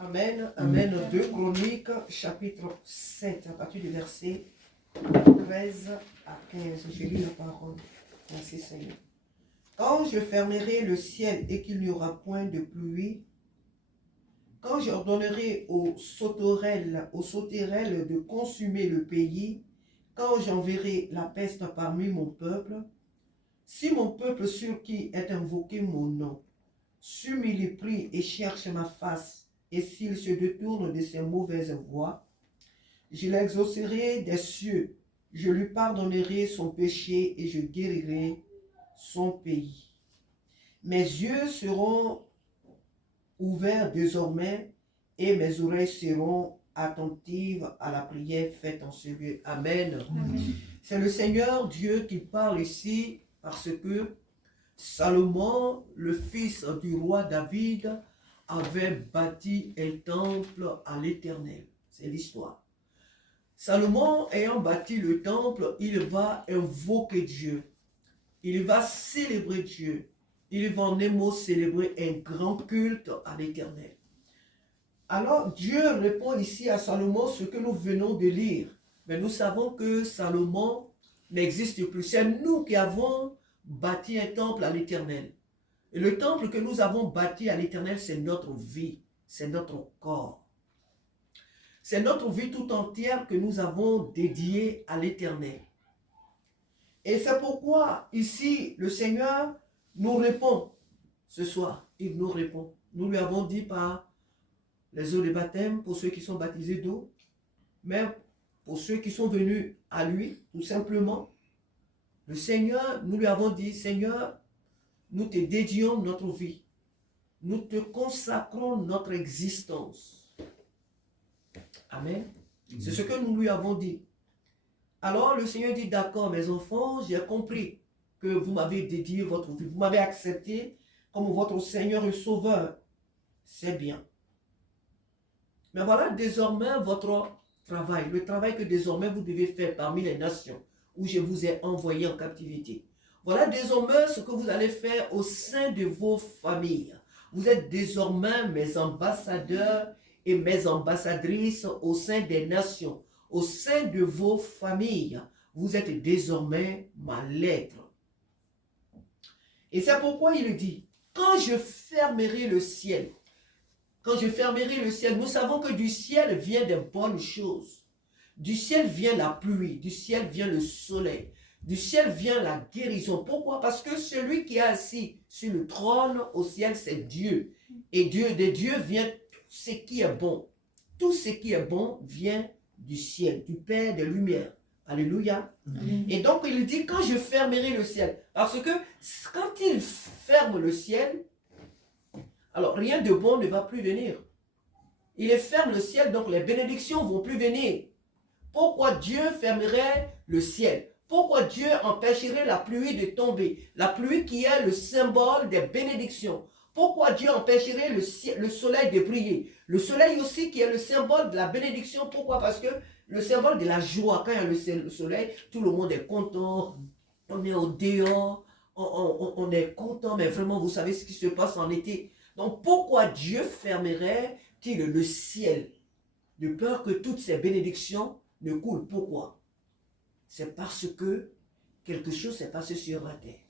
Amen, amen. 2 Chroniques, chapitre 7, à partir du verset 13 à 15. Je lis la parole. Merci Seigneur. Quand je fermerai le ciel et qu'il n'y aura point de pluie, quand j'ordonnerai aux sauterelles de consumer le pays, quand j'enverrai la peste parmi mon peuple, si mon peuple sur qui est invoqué mon nom, s'humilie et cherche ma face, et s'il se détourne de ses mauvaises voies, je l'exaucerai des cieux, je lui pardonnerai son péché et je guérirai son pays. Mes yeux seront ouverts désormais et mes oreilles seront attentives à la prière faite en ce lieu. Amen. Amen. C'est le Seigneur Dieu qui parle ici parce que Salomon, le fils du roi David, avait bâti un temple à l'Éternel. C'est l'histoire. Salomon ayant bâti le temple, il va invoquer Dieu. Il va célébrer Dieu. Il va en un mot célébrer un grand culte à l'Éternel. Alors Dieu répond ici à Salomon ce que nous venons de lire. Mais nous savons que Salomon n'existe plus. C'est nous qui avons bâti un temple à l'Éternel. Et le temple que nous avons bâti à l'Éternel, c'est notre vie, c'est notre corps. C'est notre vie tout entière que nous avons dédiée à l'Éternel. Et c'est pourquoi ici, le Seigneur nous répond ce soir. Il nous répond. Nous lui avons dit par les eaux de baptême pour ceux qui sont baptisés d'eau, mais pour ceux qui sont venus à lui, tout simplement, le Seigneur, nous lui avons dit, Seigneur, nous te dédions notre vie. Nous te consacrons notre existence. Amen. C'est ce que nous lui avons dit. Alors le Seigneur dit, d'accord mes enfants, j'ai compris que vous m'avez dédié votre vie. Vous m'avez accepté comme votre Seigneur et Sauveur. C'est bien. Mais voilà désormais votre travail. Le travail que désormais vous devez faire parmi les nations où je vous ai envoyé en captivité. Voilà désormais ce que vous allez faire au sein de vos familles. Vous êtes désormais mes ambassadeurs et mes ambassadrices au sein des nations, au sein de vos familles. Vous êtes désormais ma lettre. Et c'est pourquoi il dit, quand je fermerai le ciel, nous savons que du ciel vient des bonnes choses. Du ciel vient la pluie, du ciel vient le soleil, du ciel vient la guérison. Pourquoi? Parce que celui qui est assis sur le trône au ciel, c'est Dieu. Et de Dieu vient tout ce qui est bon. Tout ce qui est bon vient du ciel, du Père des Lumières. Alléluia. Amen. Et donc il dit, quand je fermerai le ciel, parce que quand il ferme le ciel, alors rien de bon ne va plus venir. Il ferme le ciel, donc les bénédictions ne vont plus venir. Pourquoi Dieu fermerait le ciel? Pourquoi Dieu empêcherait la pluie de tomber? La pluie qui est le symbole des bénédictions. Pourquoi Dieu empêcherait le soleil de briller? Le soleil aussi qui est le symbole de la bénédiction. Pourquoi? Parce que le symbole de la joie, quand il y a le soleil, tout le monde est content. On est au dehors, on est content, mais vraiment vous savez ce qui se passe en été. Donc pourquoi Dieu fermerait-il le ciel? De peur que toutes ces bénédictions ne coulent. Pourquoi? C'est parce que quelque chose s'est passé sur la terre.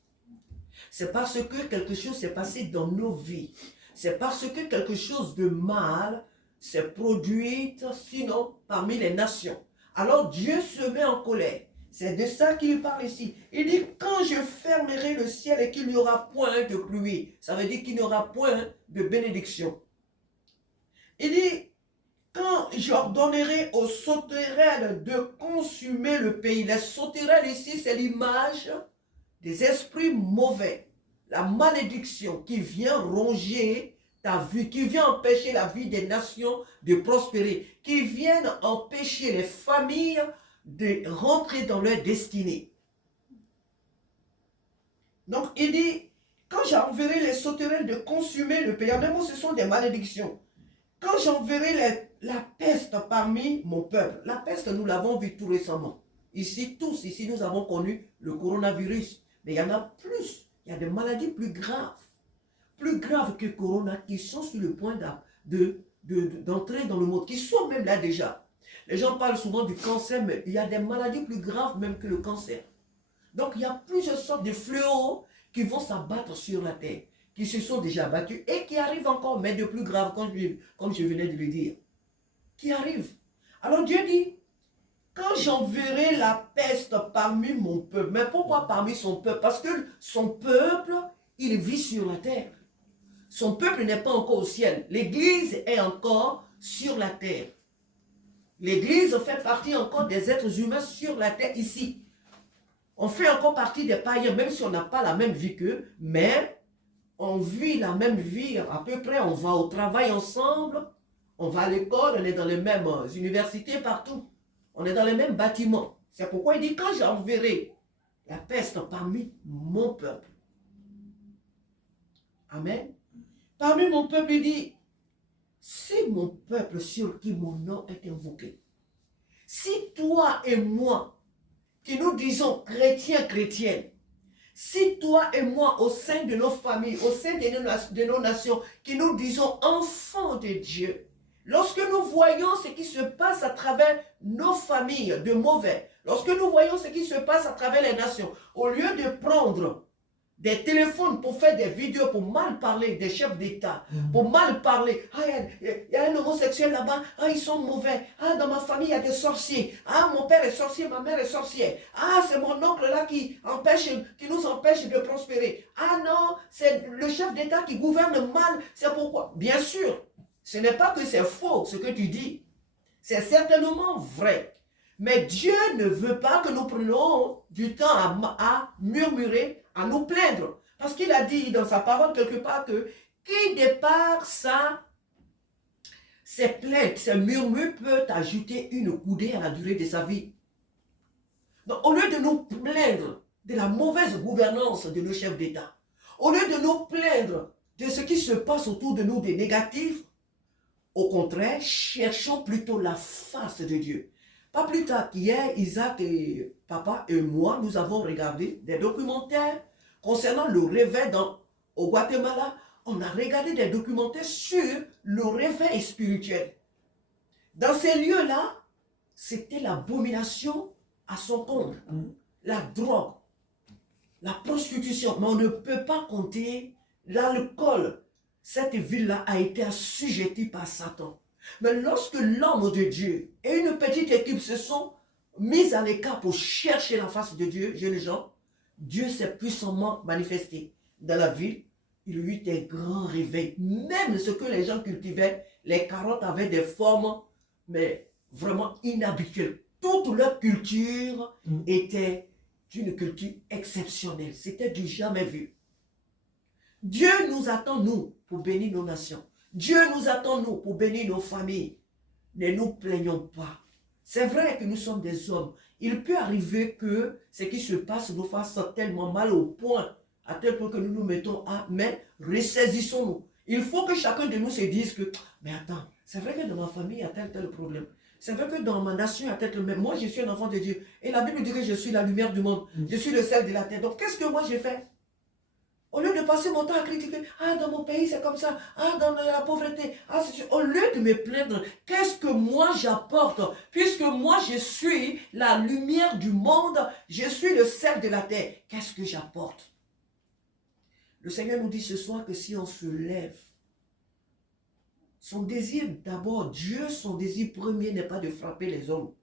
C'est parce que quelque chose s'est passé dans nos vies. C'est parce que quelque chose de mal s'est produit, sinon parmi les nations. Alors Dieu se met en colère. C'est de ça qu'il parle ici. Il dit, quand je fermerai le ciel et qu'il n'y aura point de pluie, ça veut dire qu'il n'y aura point de bénédiction. Il dit, quand j'ordonnerai aux sauterelles de consumer le pays. Les sauterelles ici, c'est l'image des esprits mauvais. La malédiction qui vient ronger ta vie, qui vient empêcher la vie des nations de prospérer, qui vient empêcher les familles de rentrer dans leur destinée. Donc il dit, quand j'enverrai les sauterelles de consumer le pays, en un mot, ce sont des malédictions. Quand j'enverrai la peste parmi mon peuple, la peste, nous l'avons vu tout récemment. Ici, tous ici, nous avons connu le coronavirus. Mais il y en a plus. Il y a des maladies plus graves que Corona qui sont sur le point d'entrer dans le monde, qui sont même là déjà. Les gens parlent souvent du cancer, mais il y a des maladies plus graves même que le cancer. Donc il y a plusieurs sortes de fléaux qui vont s'abattre sur la terre, qui se sont déjà abattus et qui arrivent encore, mais de plus graves, comme je venais de le dire, qui arrivent. Alors Dieu dit, quand j'enverrai la peste parmi mon peuple, mais pourquoi parmi son peuple? Parce que son peuple, il vit sur la terre. Son peuple n'est pas encore au ciel. L'Église est encore sur la terre. L'Église fait partie encore des êtres humains sur la terre ici. On fait encore partie des païens, même si on n'a pas la même vie qu'eux, mais on vit la même vie à peu près. On va au travail ensemble, on va à l'école, on est dans les mêmes universités partout. On est dans les mêmes bâtiments. C'est pourquoi il dit, quand j'enverrai la peste parmi mon peuple. Amen. Parmi mon peuple, il dit, si mon peuple sur qui mon nom est invoqué, si toi et moi, qui nous disons chrétiens, chrétiennes, si toi et moi, au sein de nos familles, au sein de nos nations, qui nous disons enfants de Dieu, lorsque nous voyons ce qui se passe à travers nos familles de mauvais, lorsque nous voyons ce qui se passe à travers les nations, au lieu de prendre des téléphones pour faire des vidéos, pour mal parler des chefs d'État, pour mal parler. Ah, il y a un homosexuel là-bas, ah, ils sont mauvais. Ah, dans ma famille, il y a des sorciers. Ah, mon père est sorcier, ma mère est sorcière. Ah, c'est mon oncle là qui nous empêche de prospérer. Ah non, c'est le chef d'État qui gouverne mal. C'est pourquoi. Bien sûr, ce n'est pas que c'est faux ce que tu dis. C'est certainement vrai. Mais Dieu ne veut pas que nous prenions du temps à murmurer, à nous plaindre. Parce qu'il a dit dans sa parole quelque part que qui départ ses plaintes, ses murmures peut ajouter une coudée à la durée de sa vie. Donc au lieu de nous plaindre de la mauvaise gouvernance de nos chefs d'État, au lieu de nous plaindre de ce qui se passe autour de nous des négatifs, au contraire, cherchons plutôt la face de Dieu. Pas plus tard qu'hier, Isaac et papa et moi, nous avons regardé des documentaires concernant le réveil au Guatemala. On a regardé des documentaires sur le réveil spirituel. Dans ces lieux-là, c'était l'abomination à son comble. La drogue, la prostitution. Mais on ne peut pas compter l'alcool. Cette ville-là a été assujettie par Satan. Mais lorsque l'homme de Dieu et une petite équipe se sont mis à l'écart pour chercher la face de Dieu, jeunes gens, Dieu s'est puissamment manifesté dans la ville. Il y eut un grand réveil. Même ce que les gens cultivaient, les carottes avaient des formes, mais vraiment inhabituelles. Toute leur culture était une culture exceptionnelle. C'était du jamais vu. Dieu nous attend, nous, pour bénir nos nations. Dieu nous attend, nous, pour bénir nos familles. Ne nous plaignons pas. C'est vrai que nous sommes des hommes. Il peut arriver que ce qui se passe nous fasse tellement mal au point, à tel point que nous nous mettons à, mais ressaisissons-nous. Il faut que chacun de nous se dise que, mais attends, c'est vrai que dans ma famille, il y a tel problème. C'est vrai que dans ma nation, il y a tel problème. Moi, je suis un enfant de Dieu. Et la Bible dit que je suis la lumière du monde. Je suis le sel de la terre. Donc, qu'est-ce que moi j'ai fait? Au lieu de passer mon temps à critiquer, ah, dans mon pays, c'est comme ça, ah, dans la pauvreté, ah, au lieu de me plaindre, qu'est-ce que moi j'apporte? Puisque moi, je suis la lumière du monde, je suis le sel de la terre, qu'est-ce que j'apporte? Le Seigneur nous dit ce soir que si on se lève, son désir d'abord, Dieu, son désir premier n'est pas de frapper les hommes.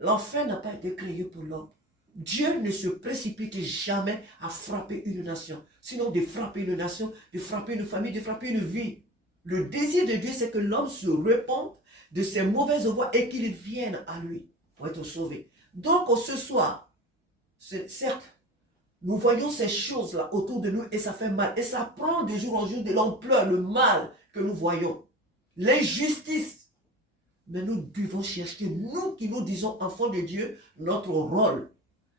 L'enfer n'a pas été créé pour l'homme. Dieu ne se précipite jamais à frapper une nation. Sinon, de frapper une nation, de frapper une famille, de frapper une vie. Le désir de Dieu, c'est que l'homme se repente de ses mauvaises voies et qu'il vienne à lui pour être sauvé. Donc, ce soir, certes, nous voyons ces choses-là autour de nous et ça fait mal. Et ça prend de jour en jour de l'ampleur, le mal que nous voyons. L'injustice. Mais nous devons chercher, nous qui nous disons enfants de Dieu, notre rôle,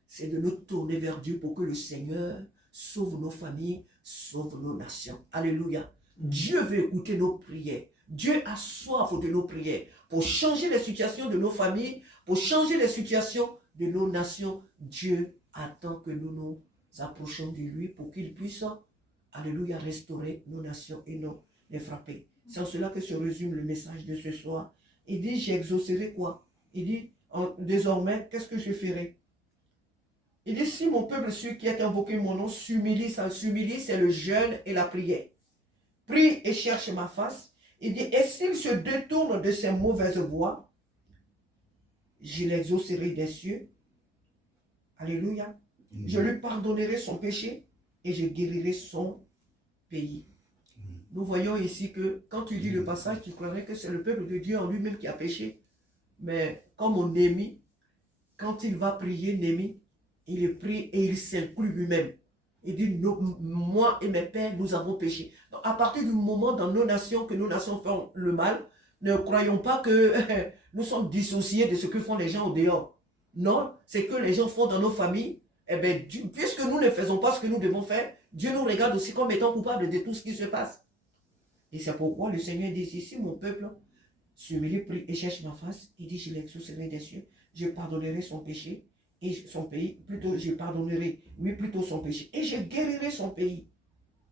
c'est de nous tourner vers Dieu pour que le Seigneur sauve nos familles, sauve nos nations. Alléluia. Dieu veut écouter nos prières. Dieu a soif de nos prières pour changer les situations de nos familles, pour changer les situations de nos nations. Dieu attend que nous nous approchions de lui pour qu'il puisse, alléluia, restaurer nos nations et non les frapper. C'est en cela que se résume le message de ce soir. Il dit, j'exaucerai quoi? Il dit, désormais, qu'est-ce que je ferai? Il dit, si mon peuple, ceux qui ont invoqué mon nom, s'humilie, ça s'humilie, c'est le jeûne et la prière. Prie et cherche ma face. Il dit, et s'il se détourne de ses mauvaises voies, je l'exaucerai des cieux. Alléluia. Je lui pardonnerai son péché et je guérirai son pays. Nous voyons ici que quand tu lis le passage, tu croirais que c'est le peuple de Dieu en lui-même qui a péché. Mais comme on Néhémie, quand il va prier, Néhémie, il prie et il s'inclut lui-même. Il dit, moi et mes pères, nous avons péché. Donc, à partir du moment dans nos nations que nos nations font le mal, ne croyons pas que nous sommes dissociés de ce que font les gens au dehors. Non, c'est que les gens font dans nos familles. Eh bien, puisque nous ne faisons pas ce que nous devons faire, Dieu nous regarde aussi comme étant coupables de tout ce qui se passe. Et c'est pourquoi le Seigneur dit ici, mon peuple s'humilie, prie et cherche ma face. Il dit, je l'exaucerai des cieux, je pardonnerai son péché et son pays, plutôt je pardonnerai, oui, plutôt son péché, et je guérirai son pays.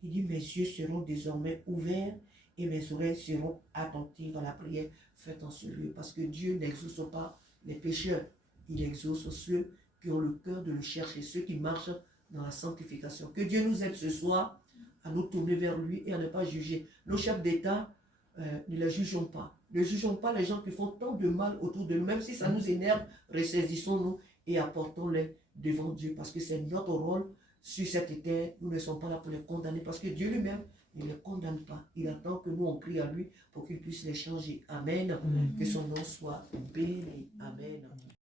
Il dit, mes yeux seront désormais ouverts et mes oreilles seront attentives à la prière faite en ce lieu, parce que Dieu n'exauce pas les pécheurs, il exauce ceux qui ont le cœur de le chercher, ceux qui marchent dans la sanctification. Que Dieu nous aide ce soir à nous tourner vers lui et à ne pas juger. Nos chefs d'État, ne les jugeons pas. Ne jugeons pas les gens qui font tant de mal autour de nous, même si ça nous énerve, ressaisissons-nous et apportons-les devant Dieu, parce que c'est notre rôle sur cette terre. Nous ne sommes pas là pour les condamner, parce que Dieu lui-même ne les condamne pas. Il attend que nous on crie à lui pour qu'il puisse les changer. Amen. Que son nom soit béni. Amen.